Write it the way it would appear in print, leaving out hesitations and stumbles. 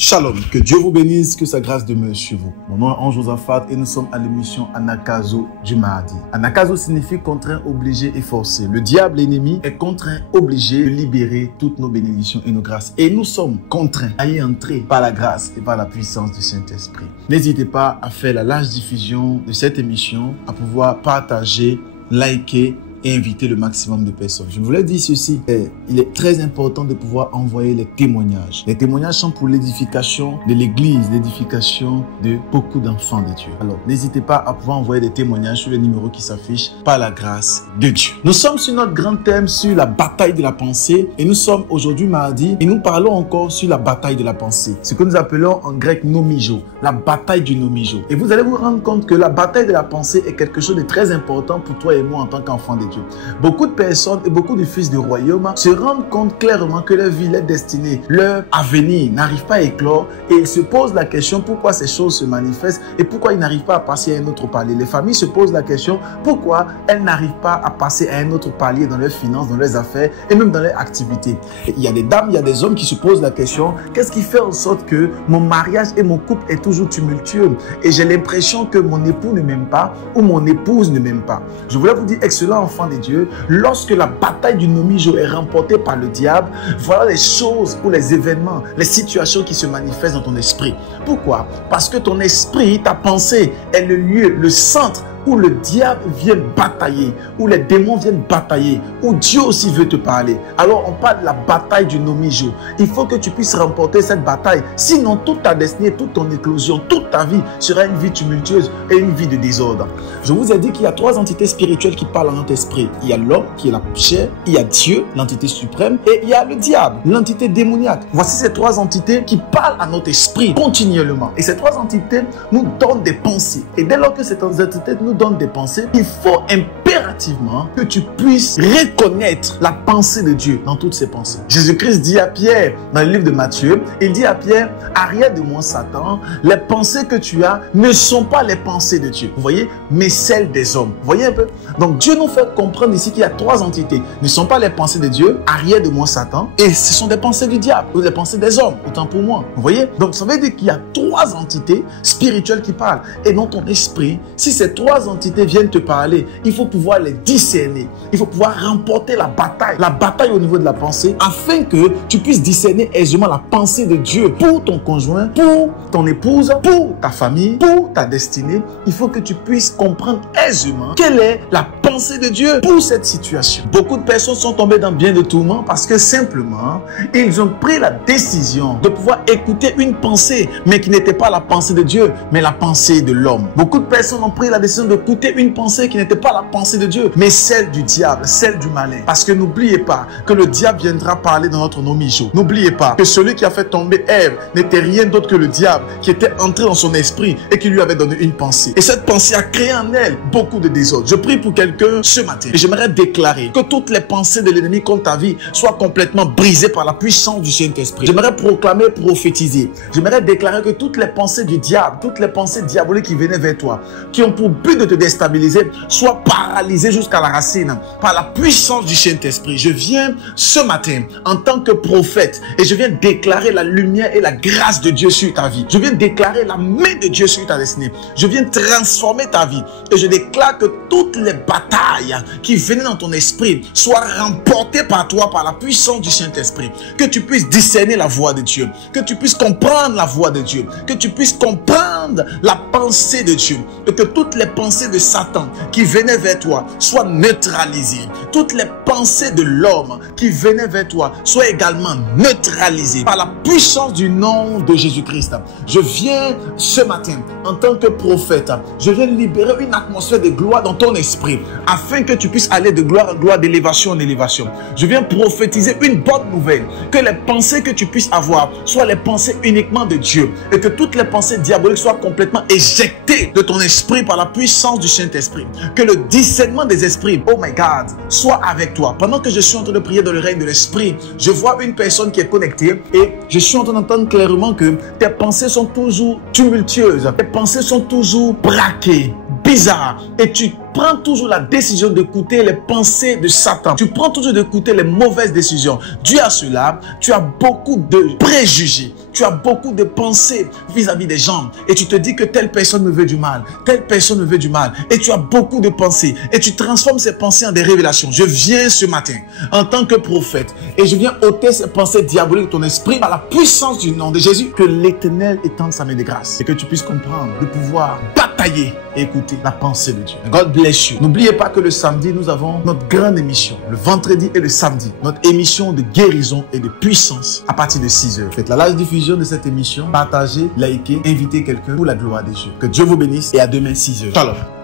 Shalom, que Dieu vous bénisse, que sa grâce demeure sur vous. Mon nom est Ange Josaphat et nous sommes à l'émission Anakazo du mardi. Anakazo signifie contraint, obligé et forcé. Le diable, l'ennemi, est contraint, obligé de libérer toutes nos bénédictions et nos grâces. Et nous sommes contraints à y entrer par la grâce et par la puissance du Saint-Esprit. N'hésitez pas à faire la large diffusion de cette émission, à pouvoir partager, liker et inviter le maximum de personnes. Je voulais dire ceci, il est très important de pouvoir envoyer les témoignages. Les témoignages sont pour l'édification de l'Église, l'édification de beaucoup d'enfants de Dieu. Alors, n'hésitez pas à pouvoir envoyer des témoignages sur le numéro qui s'affiche par la grâce de Dieu. Nous sommes sur notre grand thème sur la bataille de la pensée et nous sommes aujourd'hui mardi et nous parlons encore sur la bataille de la pensée. Ce que nous appelons en grec nomijo, la bataille du nomijo. Et vous allez vous rendre compte que la bataille de la pensée est quelque chose de très important pour toi et moi en tant qu'enfants de Dieu. Beaucoup de personnes et beaucoup de fils du royaume se rendent compte clairement que leur vie, leur destinée, leur avenir n'arrive pas à éclore et ils se posent la question pourquoi ces choses se manifestent et pourquoi ils n'arrivent pas à passer à un autre palier. Les familles se posent la question pourquoi elles n'arrivent pas à passer à un autre palier dans leurs finances, dans leurs affaires et même dans leurs activités. Et il y a des dames, il y a des hommes qui se posent la question qu'est-ce qui fait en sorte que mon mariage et mon couple est toujours tumultueux et j'ai l'impression que mon époux ne m'aime pas ou mon épouse ne m'aime pas. Je voulais vous dire, excellent enfant de Dieu, lorsque la bataille du nomijo est remportée par le diable, voilà les choses ou les événements, les situations qui se manifestent dans ton esprit. Pourquoi? Parce que ton esprit, ta pensée est le lieu, le centre où le diable vient batailler, où les démons viennent batailler, où Dieu aussi veut te parler. Alors on parle de la bataille du nomijo. Il faut que tu puisses remporter cette bataille. Sinon, toute ta destinée, toute ton éclosion, toute ta vie sera une vie tumultueuse et une vie de désordre. Je vous ai dit qu'il y a trois entités spirituelles qui parlent à notre esprit. Il y a l'homme qui est la chair, il y a Dieu, l'entité suprême, et il y a le diable, l'entité démoniaque. Voici ces trois entités qui parlent à notre esprit continuellement. Et ces trois entités nous donnent des pensées. Et dès lors que ces entités nous donnent des pensées, il faut impérativement que tu puisses reconnaître la pensée de Dieu dans toutes ses pensées. Jésus-Christ dit à Pierre, dans le livre de Matthieu, il dit à Pierre, arrière de moi Satan, les pensées que tu as ne sont pas les pensées de Dieu. Vous voyez, mais celles des hommes. Vous voyez un peu? Donc Dieu nous fait comprendre ici qu'il y a trois entités. Ne sont pas les pensées de Dieu, arrière de moi Satan, et ce sont des pensées du diable, ou des pensées des hommes, autant pour moi. Vous voyez? Donc ça veut dire qu'il y a trois entités spirituelles qui parlent. Et dans ton esprit, si ces trois entités viennent te parler, il faut pouvoir les discerner. Il faut pouvoir remporter la bataille au niveau de la pensée, afin que tu puisses discerner aisément la pensée de Dieu pour ton conjoint, pour ton épouse, pour ta famille, pour ta destinée. Il faut que tu puisses comprendre aisément quelle est la pensée de Dieu pour cette situation. Beaucoup de personnes sont tombées dans bien de tourments parce que simplement, ils ont pris la décision de pouvoir écouter une pensée, mais qui n'était pas la pensée de Dieu, mais la pensée de l'homme. Beaucoup de personnes ont pris la décision d'écouter une pensée qui n'était pas la pensée de Dieu, mais celle du diable, celle du malin. Parce que n'oubliez pas que le diable viendra parler dans notre nomijo. N'oubliez pas que celui qui a fait tomber Ève n'était rien d'autre que le diable qui était entré dans son esprit et qui lui avait donné une pensée. Et cette pensée a créé en elle beaucoup de désordre. Je prie pour quelqu'un ce matin et j'aimerais déclarer que toutes les pensées de l'ennemi contre ta vie soient complètement brisées par la puissance du Saint-Esprit. J'aimerais proclamer, prophétiser. J'aimerais déclarer que toutes les pensées du diable, toutes les pensées diaboliques qui venaient vers toi, qui ont pour but de te déstabiliser, soient paralysées jusqu'à la racine par la puissance du Saint-Esprit. Je viens ce matin en tant que prophète et je viens déclarer la lumière et la grâce de Dieu sur ta vie. Je viens déclarer la main de Dieu sur ta destinée. Je viens transformer ta vie et je déclare que toutes les batailles qui venaient dans ton esprit soient remportées par toi, par la puissance du Saint-Esprit. Que tu puisses discerner la voix de Dieu, que tu puisses comprendre la voix de Dieu, que tu puisses comprendre la pensée de Dieu et que toutes les pensées de Satan qui venaient vers toi soient neutralisées. Toutes les pensées de l'homme qui venaient vers toi soient également neutralisées par la puissance du nom de Jésus-Christ. Je viens ce matin en tant que prophète, je viens libérer une atmosphère de gloire dans ton esprit afin que tu puisses aller de gloire en gloire, d'élévation en élévation. Je viens prophétiser une bonne nouvelle, que les pensées que tu puisses avoir soient les pensées uniquement de Dieu et que toutes les pensées diaboliques soient complètement éjectées de ton esprit par la puissance du Saint-Esprit. Que le discernement des esprits, oh my God, soit avec toi. Pendant que je suis en train de prier dans le règne de l'esprit, je vois une personne qui est connectée et je suis en train d'entendre clairement que tes pensées sont toujours tumultueuses, tes pensées sont toujours braquées, bizarres, et tu prends toujours la décision d'écouter les pensées de Satan. Tu prends toujours d'écouter les mauvaises décisions. Dû à cela, tu as beaucoup de préjugés. Tu as beaucoup de pensées vis-à-vis des gens. Et tu te dis que telle personne me veut du mal. Telle personne me veut du mal. Et tu as beaucoup de pensées. Et tu transformes ces pensées en des révélations. Je viens ce matin en tant que prophète. Et je viens ôter ces pensées diaboliques de ton esprit par la puissance du nom de Jésus. Que l'Éternel étende sa main de grâce. Et que tu puisses comprendre de pouvoir batailler et écouter la pensée de Dieu. God bless you. N'oubliez pas que le samedi, nous avons notre grande émission. Le vendredi et le samedi. Notre émission de guérison et de puissance à partir de 6 heures. Faites la live diffusion de cette émission. Partagez, likez, invitez quelqu'un pour la gloire des cieux. Que Dieu vous bénisse et à demain 6 heures. Shalom.